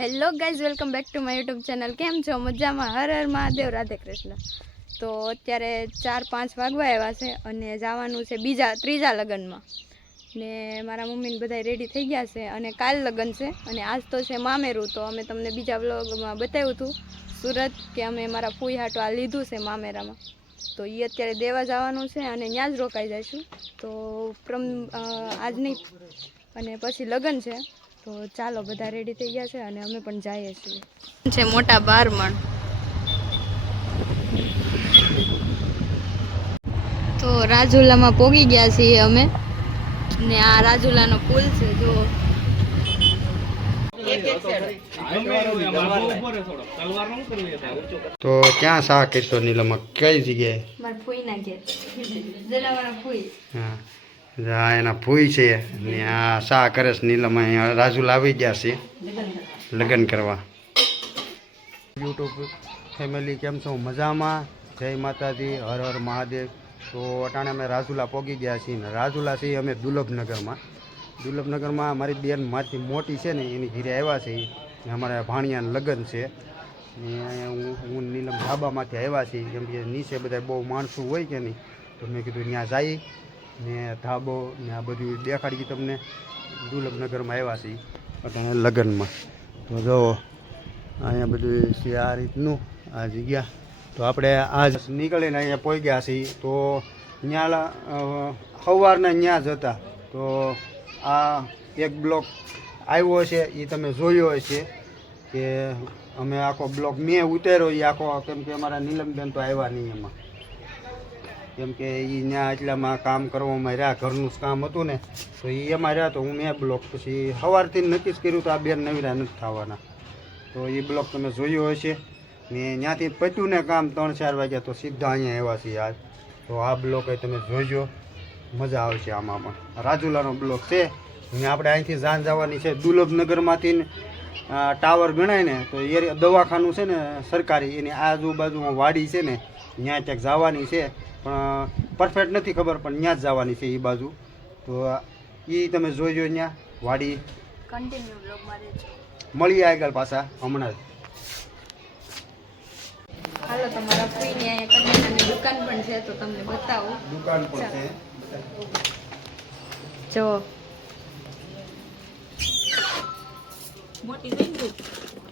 Hello guys, welcome back to my YouTube channel. કેમ છો? મજામાં? હર હર મહાદેવ, રાધે કૃષ્ણ. તો અત્યારે 4-5 વાગવા આવ્યા છે અને જવાનું છે ત્રીજા લગ્નમાં. ને મારા મમ્મીને બધા રેડી થઈ ગયા છે અને કાલ લગ્ન છે અને આજ તો છે મામેરું. તો અમે તમને બીજા વ્લોગમાં બતાવ્યું હતું સુરત કે અમે મારા ફૂઈ હાટું આ લીધું છે મામેરામાં. તો એ અત્યારે દેવા જવાનું છે અને ત્યાં જ રોકાઈ જઈશું. તો આજ નહીં અને પછી લગ્ન છે. તો ચાલો, બધા રેડી થઈ ગયા છે અને અમે પણ જઈએ છીએ. છે મોટા બારમણ. તો રાજુલામાં પોગી ગયા છીએ અમે ને આ રાજુલાનો પુલ છે. જો તો ક્યાં શા કરશો નીલમમાં? કઈ જગ્યાએ? મારા ફૂઈ ના ઘેર. જલાવાળા ફૂઈ. હા, એના ફૂઈ છે ને આ શા કરે છે નીલમ. અહીંયા રાજુલા આવી ગયા છે લગ્ન કરવા. યુટ્યુબ ફેમિલી કેમ છો? મજામાં? જય માતાજી, હર હર મહાદેવ. તો અટાણે અમે રાજુલા પહોંચી ગયા છીએ ને રાજુલા છીએ અમે દુર્લભનગરમાં. દુર્લભનગરમાં અમારી બેન માથી મોટી છે ને એની ઘીરે આવ્યા છે ને અમારા ભાણિયાનું લગ્ન છે ને હું નીલમ ધાબામાંથી આવ્યા છીએ. કેમ કે નીચે બધા બહુ માણસો હોય કે નહીં, તો મેં કીધું ત્યાં જઈ ને ધાબો ને આ બધું દેખાડી તમને. દુર્લભનગરમાં આવ્યા છીએ અટાણે લગ્નમાં. તો જો અહીંયા બધું છે આ રીતનું આ જગ્યા. તો આપણે આજ નીકળીને અહીંયા પહોંચ્યા છીએ. તો ત્યાં સવારના ત્યાં જ હતા. તો આ એક બ્લોક આવ્યો છે એ તમે જોયો હશે કે અમે આખો બ્લોક મેં ઉતાર્યો એ આખો. કેમ કે અમારા નીલમબેન તો આવ્યા નહીં એમાં, કેમ કે એ ત્યાં એટલામાં કામ કરવામાં રહ્યા, ઘરનું જ કામ હતું ને, તો એ એમાં રહ્યા. તો હું મેં બ્લોક પછી સવારથી નક્કી જ કર્યું તો આ બેન નવીરા નથી થવાના. તો એ બ્લોક તમે જોયો હશે ને ત્યાંથી પત્યું ને કામ 3-4 વાગ્યા તો સીધા અહીંયા આવ્યા છીએ આજ. તો આ બ્લોક તમે જોઈજો, મજા આવશે આમાં પણ. રાજુલાનો બ્લોક છે ને આપણે અહીંથી જાન જવાની છે દુર્લભનગરમાંથી ટાવર ગણાય ને, તો એ દવાખાનું છે ને સરકારી, એની આજુબાજુમાં વાડી છે ને ત્યાં ક્યાંક જવાની છે. પણ પરફેક્ટ નથી ખબર, પણ ત્યાં જ જવાની છે એ બાજુ. તો એ તમે જોઈજો ત્યાં વાડી. કન્ટિન્યુ બ્લોગમાં રહેજો. મળીએ આગળ પાછા હમણાં જ. હાલો, તમારા ફૂઈની અહીંયા કન્યાની દુકાન પણ છે તો તમને બતાવું. દુકાન પણ છે. જો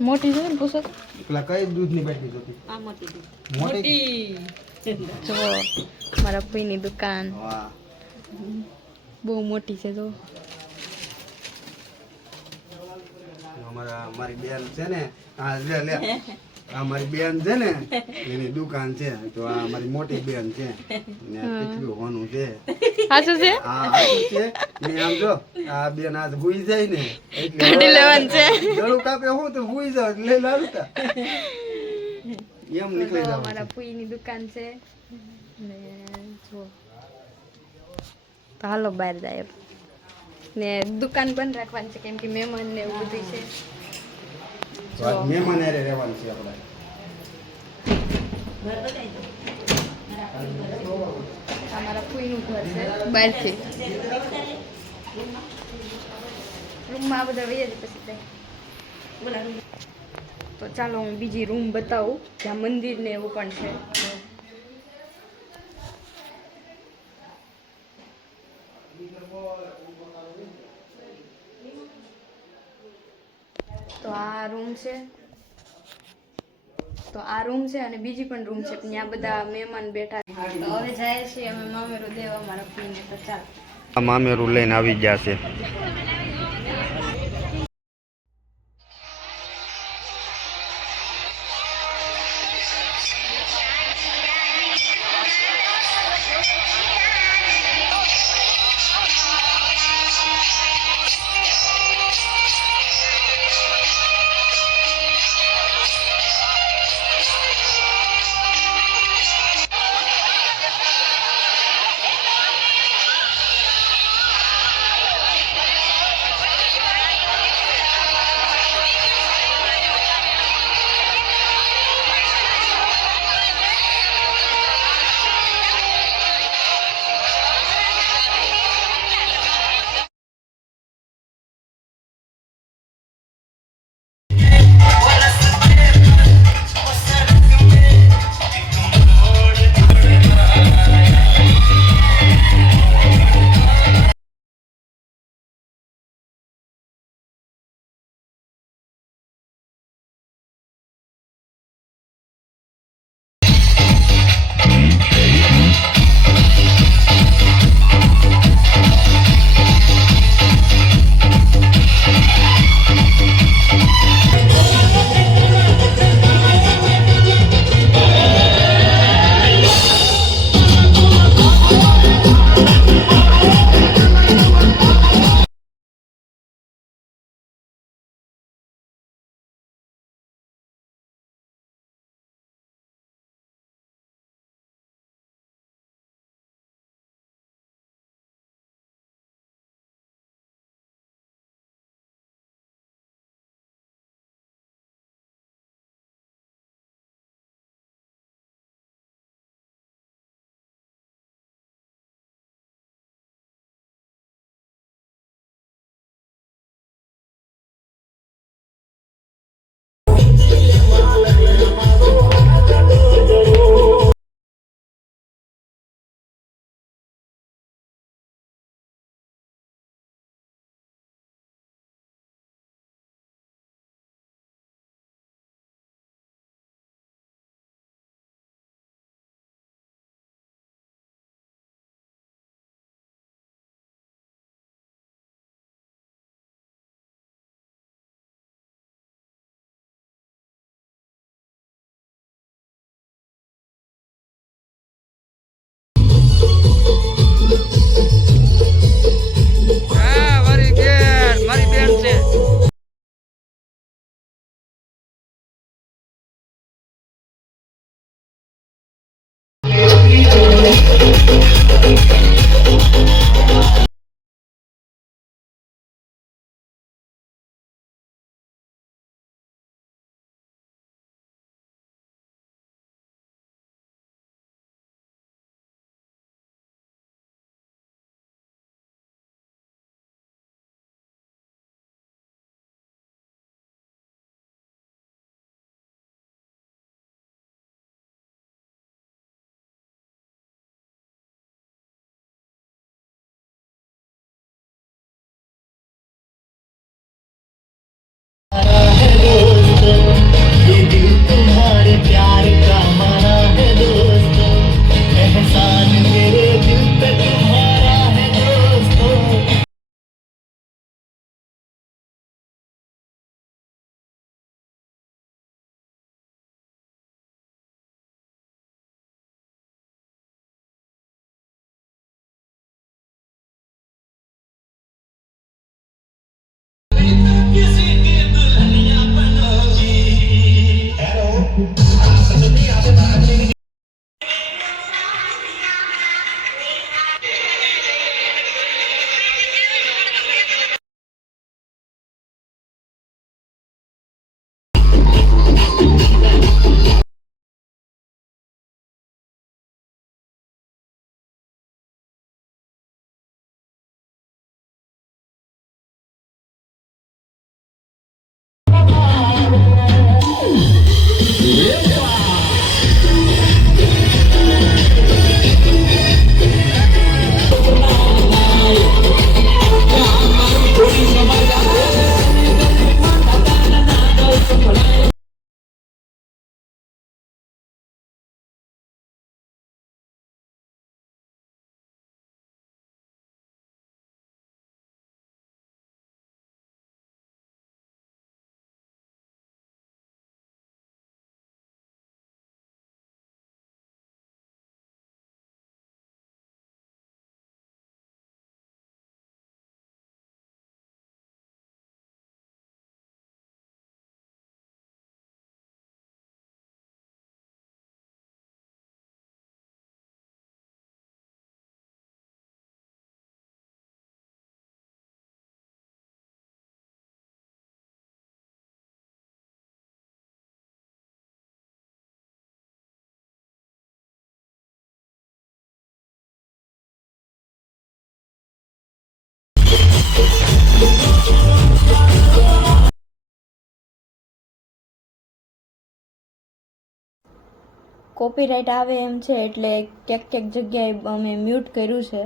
મોટી છે ને પૂછો તો. પેલા કઈ દૂધની બાટલી જોતી? આ મોટી મોટી. જો મારા ફૂઈની દુકાન વાહ, બહુ મોટી છે. જો મારી બેન છે ને, આ લે આ મારી બેન છે ને એની દુકાન છે. તો આ મારી મોટી બેન છે ને કેટલું હોનું છે. સાચું છે? હા સાચું છે ને. આમ જો આ બેન આજ ભૂઈ જાય ને એટલે ગાડી લેવાનું છે. ગળું કાપે હું તો ભૂઈ જાવ લઈ લાવતા એમ નીકળી જાવ. મારા ફૂઈની દુકાન છે ને જો. તો હાલો બહાર જાય ને દુકાન બંધ રાખવાની છે કેમ કે મહેમાન ને એવું બધું છે. મહેમાન હારે રહેવાનું છે આપણે. અમારા ફૂઈનું ઘર છે બહારથી. રૂમમાં આ બધા વહી જ પછી થાય. તો ચાલો હું બીજી રૂમ બતાવું જ્યાં મંદિર ને એવું પણ છે. તો આ રૂમ છે. તો આ રૂમ છે અને બીજી પણ રૂમ છે, ત્યાં બધા મહેમાન બેઠા. તો હવે જાય છીએ અમે મામેરું દેવા મારા ફૂઈને. તો ચાલો, મામેરું લઈને આવી ગયા છે. કોપીરાઇટ આવે એમ છે એટલે ક્યાંક ક્યાંક જગ્યાએ અમે મ્યુટ કર્યું છે.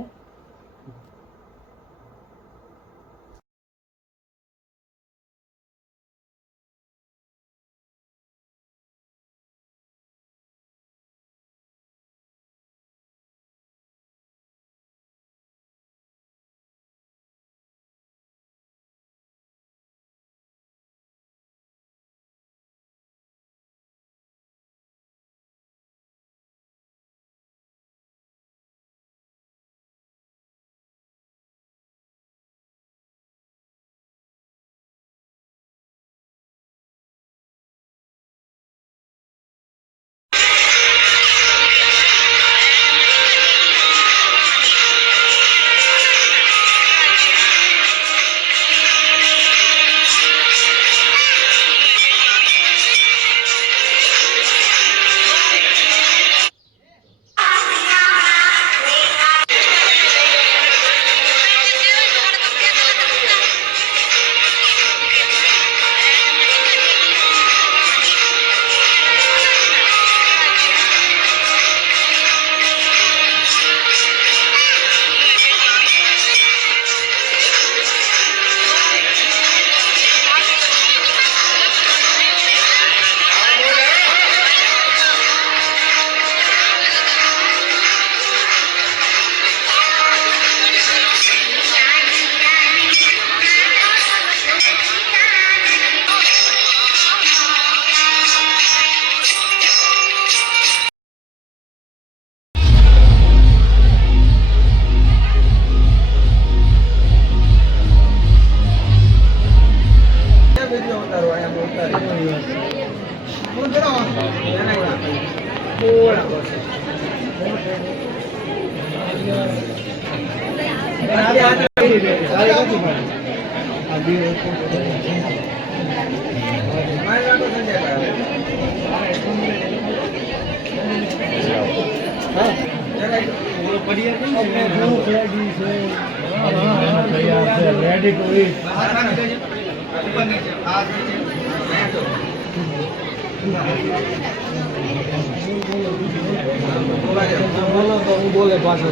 બોલે પાછો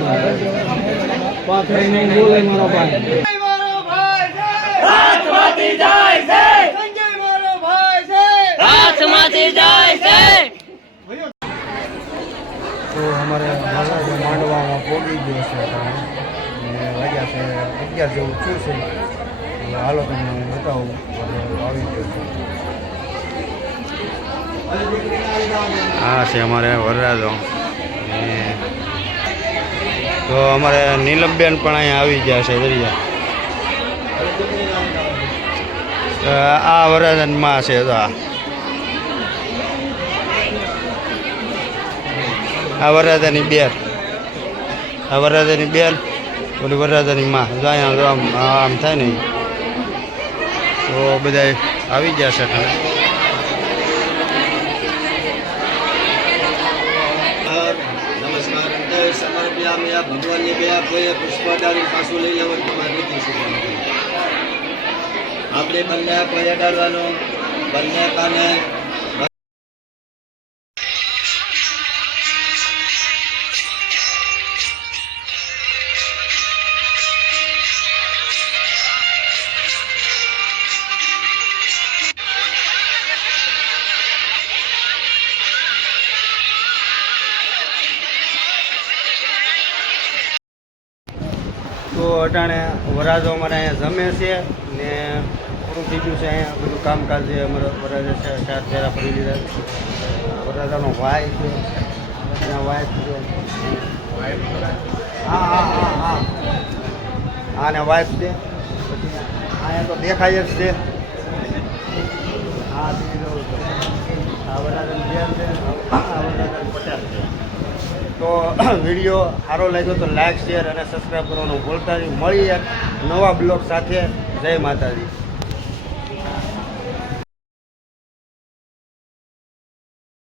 બોલે મારો ભાઈ તો અમારે માંડવામાં પોગી ગયો છે અને વાગ્યા છે 11 જેવું થયું છે. હવે હાલો તમને હું બતાવું આવી ગયો છે. આ છે અમારે વરરાજો અને તો અમારે નીલમબેન પણ અહીંયા આવી ગયા છે દરિયા. આ વરરાજામાં છે તો આ વરરાજાની બેન, આ વરરાજાની બેન, ઓલી વરરાજાની માં. જો અહીંયા જો આમ થાય ને તો બધા આવી ગયા છે. નમસ્કાર અંતે સમર્પ્યામિ આ ભગવાનની બે કોઈ પુષ્પડાળી પાછું લઈ લેવાનું તમારે નથી શીખવાનું. આપણે બંને કોઈ અડાડવાનો, બંને કાને તો અટાણે વરાજો અમારે અહીંયા જમે છે ને પૂરું થઈ ગયું છે. અહીંયા બધું કામકાજ છે અમારે વરાજા છે, 4 ફેરા ફરી લીધા. વરાજાનો ભાઈ છે, એના વાઈફ છે. હા હા હા હા હા ને વાઈફ છે. પછી અહીંયા તો દેખાય જ છે. હા આ વરાજાની બેન છે, આ વરાજાની પટેલ છે. તો વિડીયો સારો લાગ્યો તો લાઈક, શેર અને સબસ્ક્રાઈબ કરવાનું ભૂલતા નહીં. મળી એક નવા બ્લોગ સાથે. જય માતાજી.